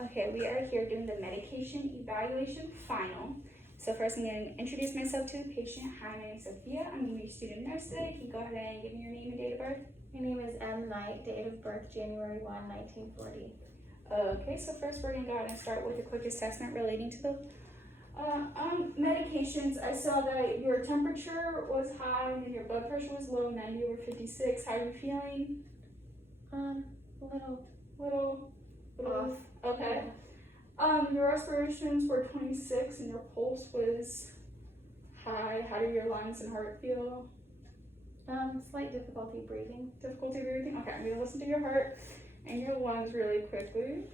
Okay, we are here doing the medication evaluation final. So first I'm going to introduce myself to the patient. Hi, my name is Sophia. I'm going to be your student nurse today. Can you go ahead and give me your name and date of birth? My name is M. Knight, date of birth January 1, 1940. Okay, so first we're going to go ahead and start with a quick assessment relating to the medications. I saw that your temperature was high and your blood pressure was low, 90 over 56. How are you feeling? Little Off. Okay. Your respirations were 26 and your pulse was high. How do your lungs and heart feel? Slight difficulty breathing. Difficulty breathing? Okay, I'm gonna listen to your heart and your lungs really quickly.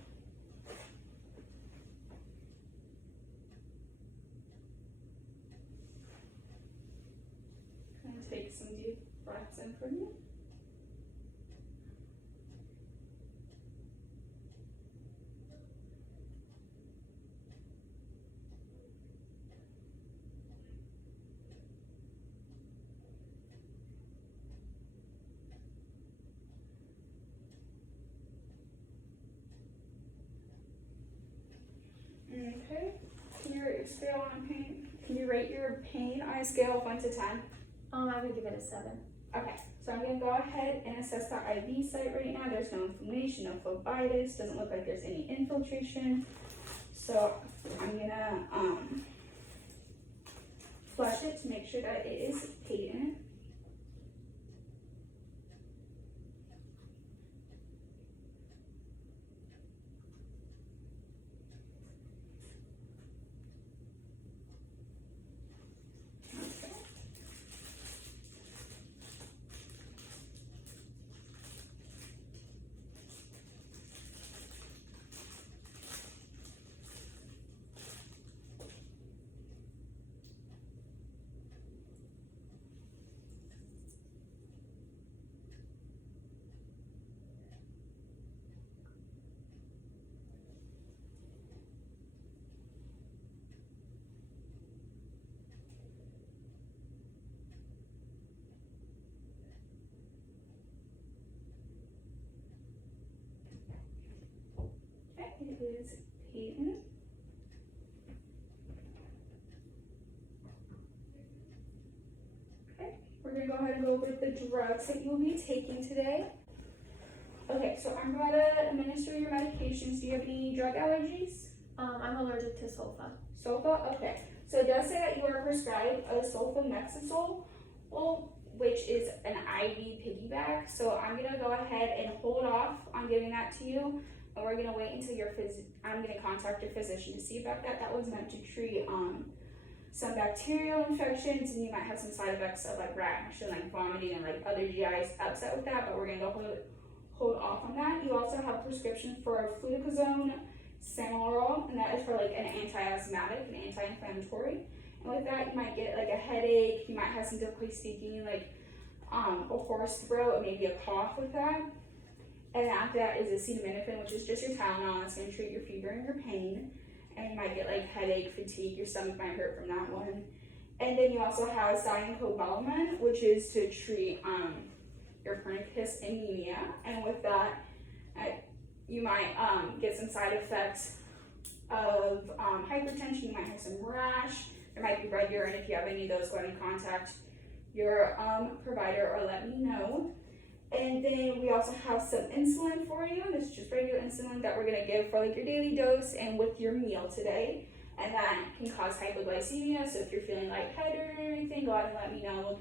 I'm gonna take some deep breaths in for you. Okay. Can you rate your scale on pain? Can you rate your pain on a scale of 1 to 10? I would give it a 7. Okay, so I'm gonna go ahead and assess the IV site right now. There's no inflammation, no phlebitis, doesn't look like there's any infiltration. So I'm gonna flush it to make sure that it is patent. Okay, it is patent. Okay, we're gonna go ahead and go over the drugs that you'll be taking today. Okay, so I'm going to administer your medications. Do you have any drug allergies? I'm allergic to sulfa. Sulfa? Okay. So it does say that you are prescribed a sulfamexisol, which is an IV piggyback. So I'm going to go ahead and hold off on giving that to you. And we're going to wait until I'm going to contact your physician to see about that. That one's meant to treat some bacterial infections, and you might have some side effects of like rash and like vomiting and like other GIs upset with that, but we're going to go hold off on that. You also have a prescription for fluticasone, Samaral, and that is for like an anti-asthmatic and anti-inflammatory. And with that, you might get like a headache, you might have some difficulty speaking, like a hoarse throat, maybe a cough with that. And after that is acetaminophen, which is just your Tylenol. That's going to treat your fever and your pain. And you might get like headache, fatigue, your stomach might hurt from that one. And then you also have cyanocobalamin, which is to treat your pernicious anemia, and with that, you might get some side effects of hypertension. You might have some rash. There might be red urine. If you have any of those, go ahead and contact your provider or let me know. And then we also have some insulin for you. This is just regular insulin that we're gonna give for like your daily dose and with your meal today. And that can cause hypoglycemia. So if you're feeling lightheaded or anything, go ahead and let me know.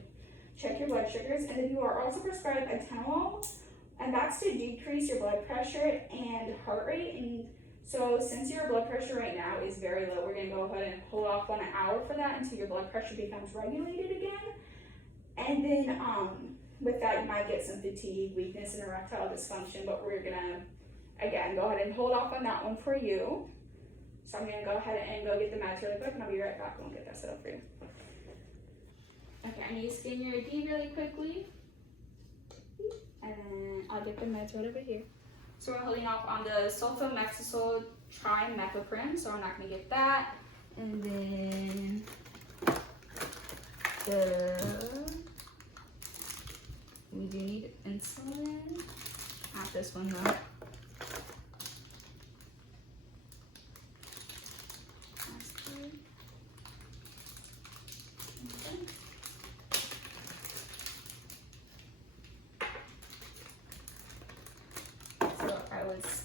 Check your blood sugars. And then you are also prescribed atenolol, and that's to decrease your blood pressure and heart rate. And so since your blood pressure right now is very low, we're gonna go ahead and hold off on an hour for that until your blood pressure becomes regulated again. And then with that, you might get some fatigue, weakness, and erectile dysfunction, but we're gonna, again, go ahead and hold off on that one for you. So I'm gonna go ahead and go get the meds really quick, and I'll be right back and we'll get that set up for you. Okay, I need to scan your ID really quickly, and then I'll get the meds right over here. So we're holding off on the sulfamexisol trimethoprim, so I'm not gonna get that. And then we do need insulin. Not this one though.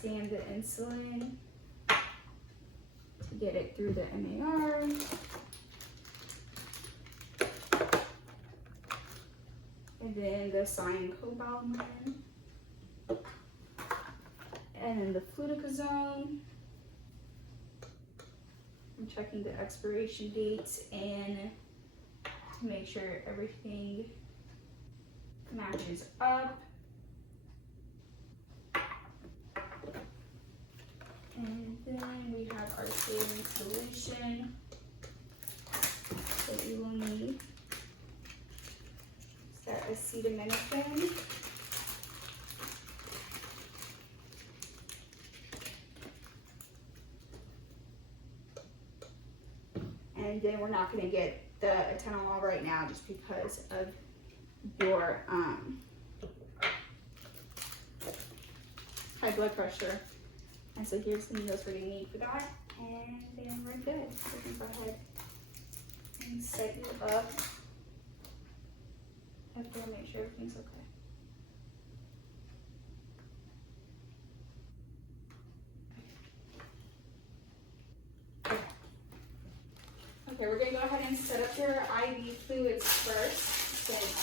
stamp the insulin to get it through the MAR. And then the cyanocobalamin. And then the fluticasone. I'm checking the expiration dates and to make sure everything matches up. And then we have our saline solution that you will need. It's that acetaminophen. And then we're not going to get the atenolol right now just because of your high blood pressure. And so here's the needles we're going to need for that. And then we're good. So we can go ahead and set you up. I have to make sure everything's okay. Okay, we're going to go ahead and set up your IV fluids first, since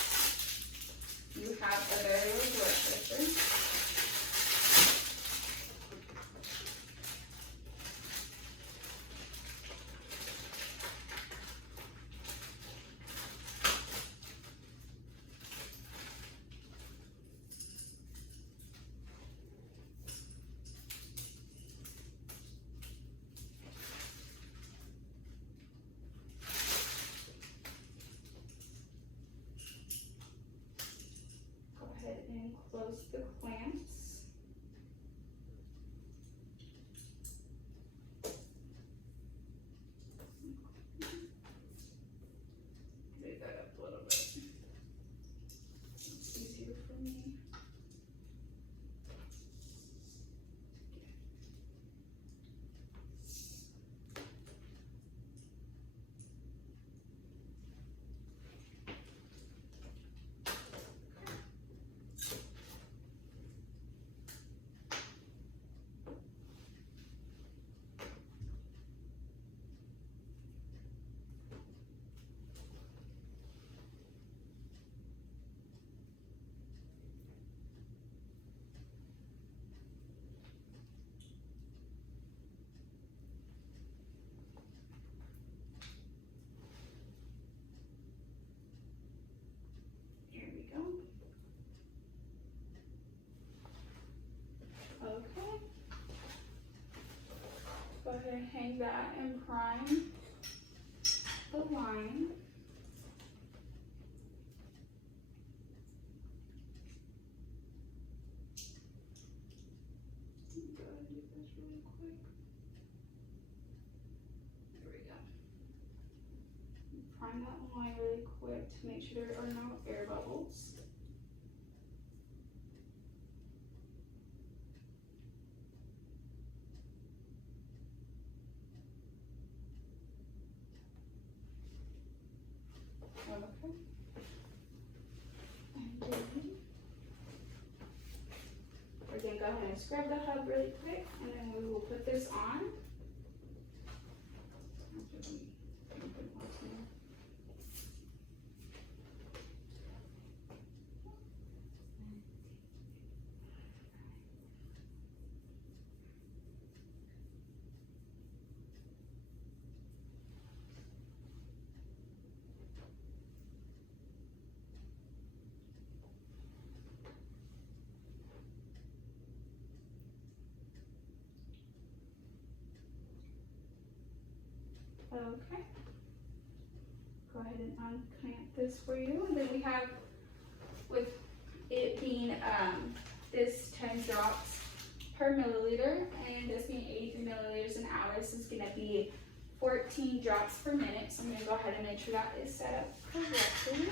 you have a very low blood pressure. And close the clamps. Move that up a little bit. It's easier for me. Here we go. Okay. Go ahead and hang that and prime the line. Go ahead and do this really quick. There we go. Prime that line really quick to make sure there are no air bubbles. Okay. And then we're going to go ahead and scrub the hub really quick, and then we will put this on. Okay. Go ahead and unclamp this for you. And then we have, with it being this 10 drops per milliliter, and this being 83 milliliters an hour, this is going to be 14 drops per minute. So I'm going to go ahead and make sure that is set up correctly.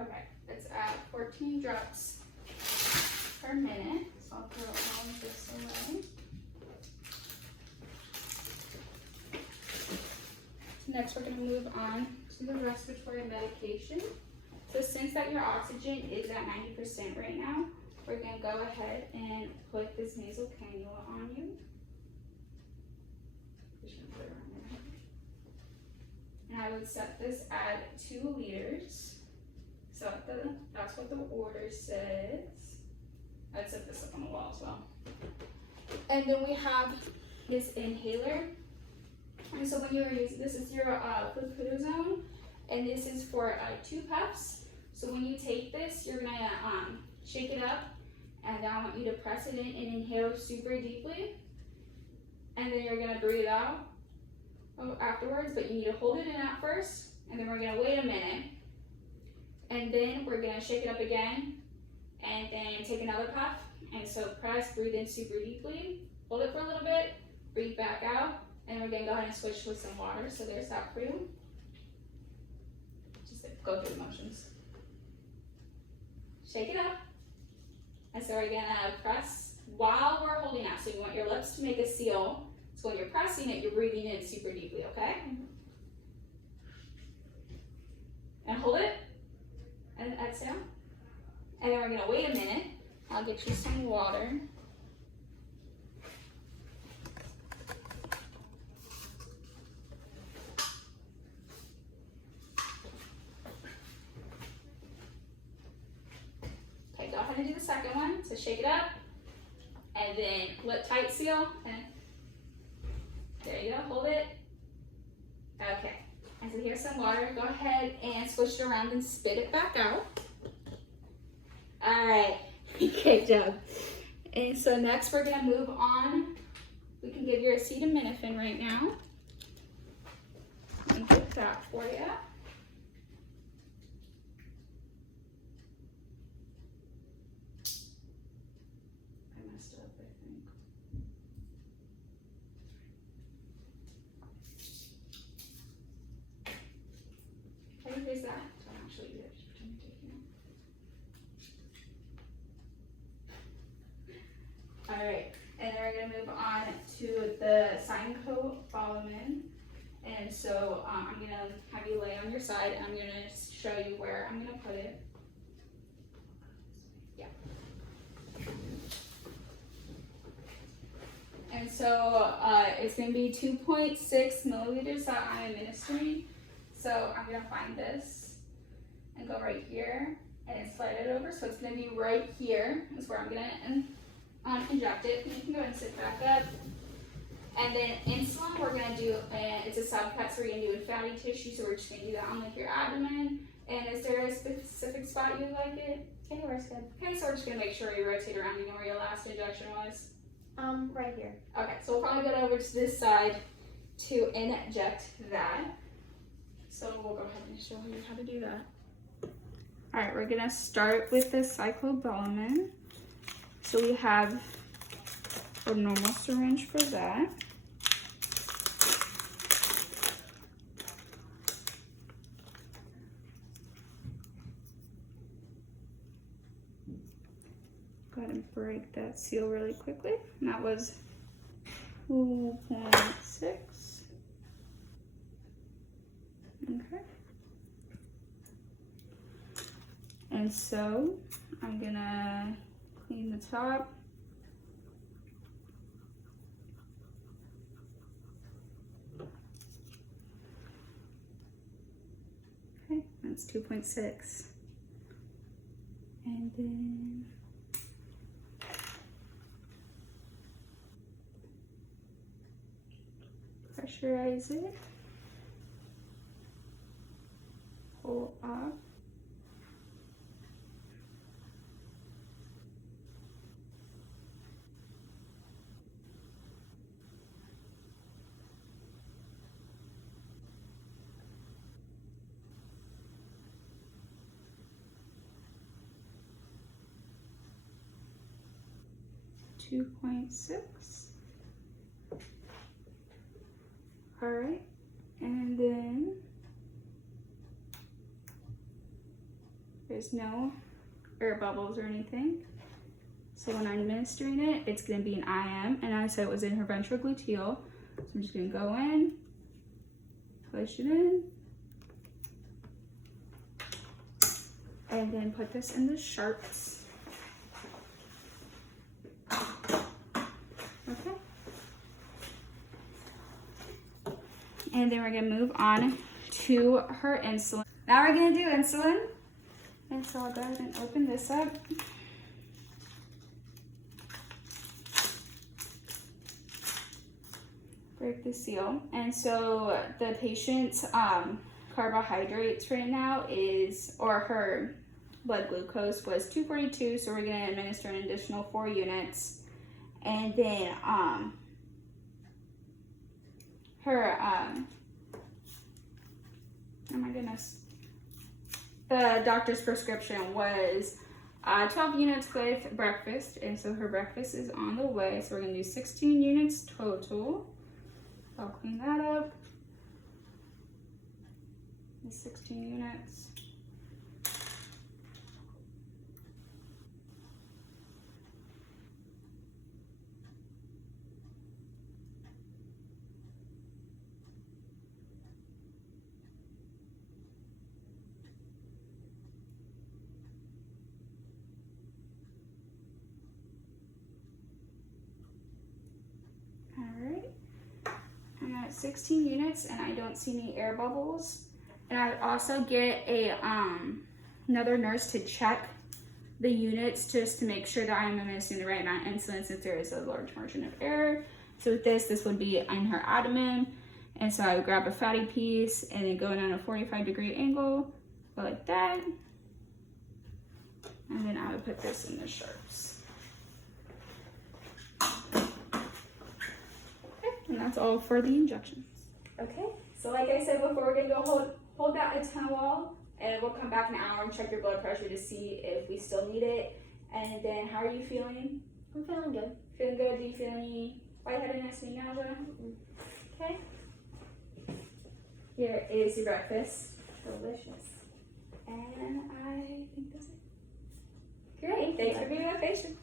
Okay, it's at 14 drops per minute. So I'll throw all of this away. Next, we're going to move on to the respiratory medication. So since that your oxygen is at 90% right now, we're going to go ahead and put this nasal cannula on you. And I would set this at 2 liters. So that's what the order says. I'd set this up on the wall as well. And then we have this inhaler. And so when you're using, this is your fluclizone, and this is for 2 puffs. So when you take this, you're gonna shake it up, and then I want you to press it in and inhale super deeply. And then you're gonna breathe out afterwards, but you need to hold it in at first, and then we're gonna wait a minute. And then we're gonna shake it up again, and then take another puff. And so press, breathe in super deeply, hold it for a little bit, breathe back out, and we're gonna go ahead and switch with some water. So there's that for you. Just go through the motions. Shake it up. And so we're gonna press while we're holding out. So you want your lips to make a seal. So when you're pressing it, you're breathing in super deeply, okay? And hold it. And exhale. And then we're gonna wait a minute. I'll get you some water. Okay, go ahead and do the second one. So shake it up. And then lip tight seal. And there you go, hold it. Okay, and so here's some water. Go ahead and switch it around and spit it back out. All right, good job. And so next we're gonna move on. We can give you acetaminophen right now. And get that for you. I messed up, I think. How do you face that? Don't actually do it, just pretend you're taking it. Alright, and then we're gonna move on to the sign code Pharm. And so I'm gonna have you lay on your side, and I'm gonna show you where I'm gonna put it. Yeah. And so it's gonna be 2.6 milliliters that I'm administering. So I'm gonna find this and go right here and slide it over. So it's gonna be right here is where I'm gonna inject it. You can go ahead and sit back up. And then insulin, we're gonna do, it's a subcut, so we're gonna do in fatty tissue. So we're just gonna do that on like your abdomen. And is there a specific spot you like it? Anywhere's good. Okay, so we're just gonna make sure you rotate around. You know where your last injection was? Right here. Okay, so we'll probably go over to this side to inject that. So we'll go ahead and show you how to do that. All right, we're gonna start with the cyclobelamine. So we have a normal syringe for that. Go ahead and break that seal really quickly. And that was 2.6. Okay. And so I'm gonna clean the top. Okay, that's 2.6. And then pressurize it. Pull up. .6. All right, and then is no air bubbles or anything. So when I'm administering it, it's gonna be an IM, and I said it was in her ventrogluteal. So I'm just gonna go in, push it in, and then put this in the sharps. Okay. And then we're gonna move on to her insulin. Now we're gonna do insulin. And so I'll go ahead and open this up. Break the seal. And so the patient's carbohydrates right now is, or her blood glucose was 242, so we're gonna administer an additional 4 units. And then her, oh my goodness, the doctor's prescription was 12 units with breakfast, and so her breakfast is on the way, so we're gonna do 16 units total. I'll clean that up. 16 units. Alright, I'm at 16 units and I don't see any air bubbles. And I would also get a another nurse to check the units just to make sure that I'm administering the right amount of insulin since there is a large margin of error. So with this would be in her abdomen. And so I would grab a fatty piece and then go in on a 45-degree angle, go like that. And then I would put this in the sharps. And that's all for the injections. Okay, so like I said before, we're gonna go hold that atenolol, and we'll come back in an hour and check your blood pressure to see if we still need it. And then, how are you feeling? I'm feeling good. Feeling good? Do you feel any lightheadedness, any nausea? Okay. Here is your breakfast. Delicious. And I think that's it. Great, thanks for being my patient.